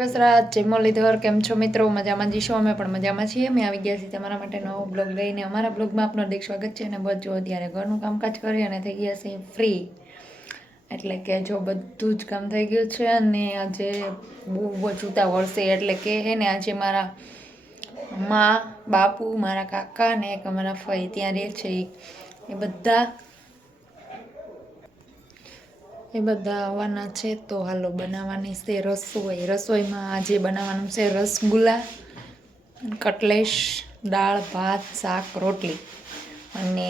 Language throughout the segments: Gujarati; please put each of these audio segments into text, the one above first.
રાત જય મુરલીધર કેમ છો મિત્રો મજામાં જીશો અમે પણ મજામાં છીએ અમે આવી ગયા છીએ તમારા માટે નવો બ્લોગ લઈને અમારા બ્લોગમાં આપનું હાર્દિક સ્વાગત છે અને બસ જો અત્યારે ઘરનું કામકાજ કરી અને થઈ ગયા છે ફ્રી એટલે કે જો બધું જ કામ થઈ ગયું છે અને આજે બહુ જ ઉતાવળ છે એટલે કે હે ને આજે મારા મા બાપુ મારા કાકા ને એક અમારા ફઈ ત્યાં રહે છે એ બધા આવવાના છે તો હાલો બનાવવાની છે રસોઈમાં આજે બનાવવાનું છે રસગુલ્લા કટલેશ દાળ ભાત શાક રોટલી અને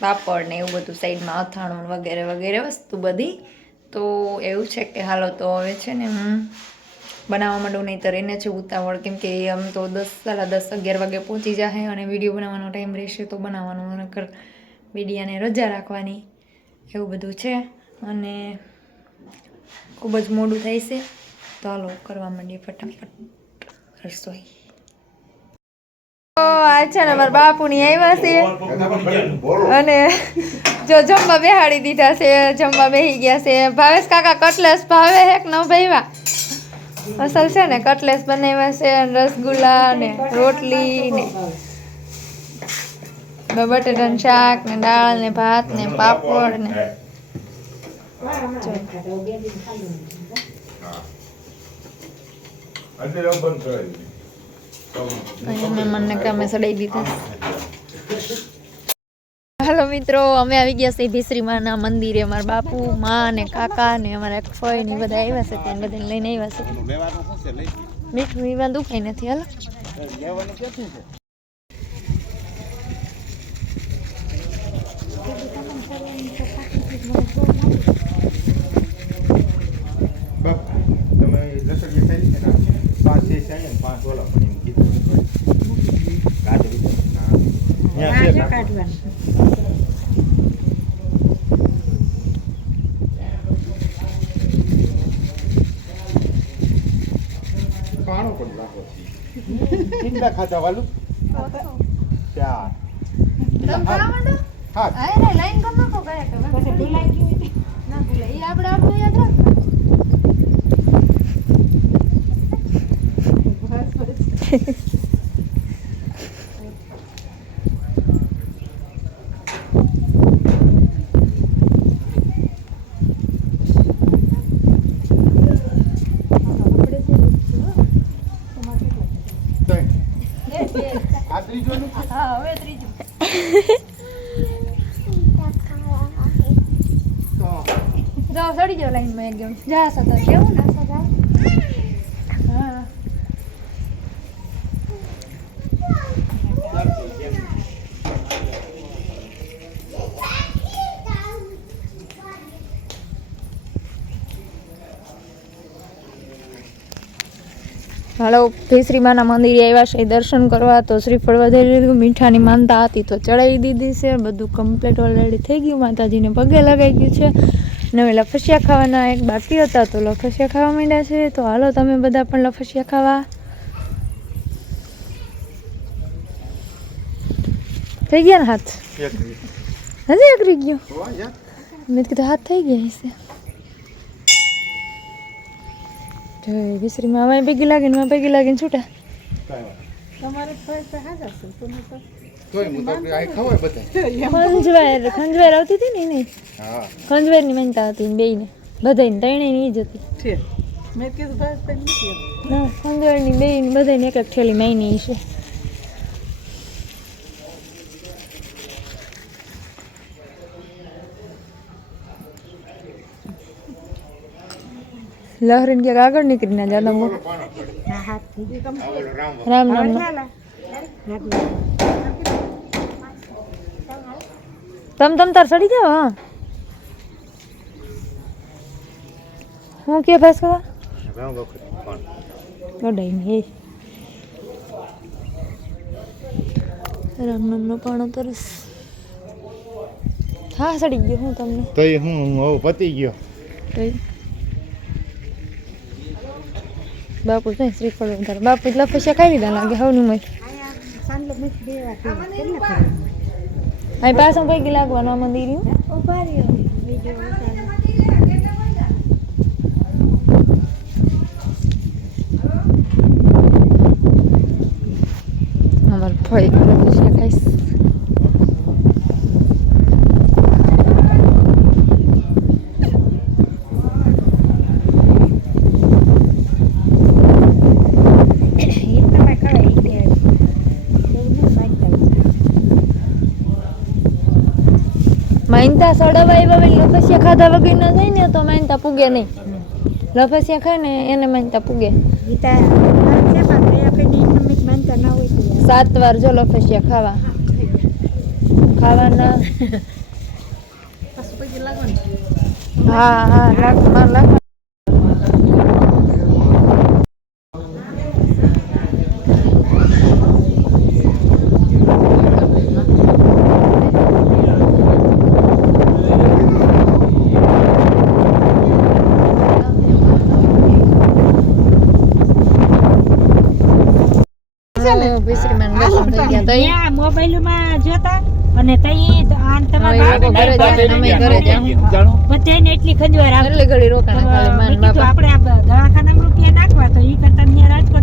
પાપડ ને એવું બધું સાઈડમાં અથાણું વગેરે વગેરે વસ્તુ બધી તો એવું છે કે હાલો તો હવે છે ને હું બનાવવા માંડું નહીં તો એને છે ઉતાવળ કેમ કે આમ તો 10 સાડા 10 11 વાગે પહોંચી જાય અને વિડીયો બનાવવાનો ટાઈમ રહેશે તો બનાવવાનું નકર વિડીયાને રજા રાખવાની એવું બધું છે અને ખૂબ જ મોડું થાય છે તો હાલો કરવા માંડીએ ફટાફટ રસોઈ આ છે ને મારા બાપુની આવ્યા છે અને જો જમવા બેહાડી દીધા છે જમવા બેસી ગયા છે ભાવેશ કાકા કટલેસ ભાવે હેક ન ભાઈવા અસલ છે ને કટલેસ બનાવ્યા છે રસગુલ્લા ને રોટલી ને બટેટાનું શાક ને દાળ ને ભાત ને પાપડ ને મને કામે સડાઈ દીધા હાલો મિત્રો અમે આવી ગયા છીએ ભીસરી માના મંદિરે અમારા બાપુ મા ને કાકા ને અમારા એક ફઈ ને બધા આવ્યા છે ત્યાં બધાને લઈને આવ્યા છે મીઠું એમાં દુખાઈ નથી હાલો ખાતા વાલું ચાર લાઈન કર નાખો ગયા કે પછી ભૂલાઈ ગયું ના ભૂલાઈ આપણે આપણે યાદ રાખ જાઓ સડી જાઓ લાઈનમાં એકદમ જા સતા કેવું ના સજા હા હાલો ભીસરી માના મંદિરે આવ્યા છે દર્શન કરવા તો શ્રીફળ વધારી લીધું મીઠાની માનતા હતી તો ચડાવી દીધી છે બધું કમ્પ્લીટ ઓલરેડી થઈ ગયું માતાજીને પગે લગાઈ ગયું છે નવે લફસિયા ખાવાના એક બાકી હતા તો લફસિયા ખાવા માંડ્યા છે તો હાલો તમે બધા પણ લફસિયા ખાવા થઈ ગયા ને હાથ હજી અકરી ગયો મેં કીધું હાથ થઈ ગયા છે વિસરીમાં હવે ભેગી લાગીને છૂટા તમારે ખંજવેર આવતી હતી ને નહીં ખંજવેરની માનતા હતી બેયને બધાને ત્રણેયની જ હતી ખંજવેરની બેયને બધાને એક એક થેલી માયની છે લહરીને ક્યાંક આગળ નીકળી ના જાદા રામ રામ તમ તાર સડી જાવ હા હું કે ફેસ કરવા ગડાઈ નહીં રામ નામનો પાણો તરસ હા સડી ગયો હું તમને તો હું હવે પતી ગયો બાપુ છે શ્રીફળ વધારે બાપુ એટલા પૈસા ખાઈ લીધા લાગે હવનું મય અહીં પાછું પૈકી લાગવાનું આ મંદિર ફઈ લપસ્યા ખાઈશ. માઇનતા સડાવા એવા લપસ્યા ખાધા વગર ના જાય ને તો માઇનતા પૂગે નહીં. લપસ્યા ખાય ને એને માનતા પૂગે. 7 વાર જો લપસ્યા ખાવાના. હા લાખ. મોબાઈલમાં જોતા અને તઈ બધાને એટલી ખંજવાર આવે. એટલે ઘડી રોકાણા ખાલી માન બાપા. આપણે દવાખાનામાં રૂપિયા નાખવા તો ઈ કરતા રાજકોટ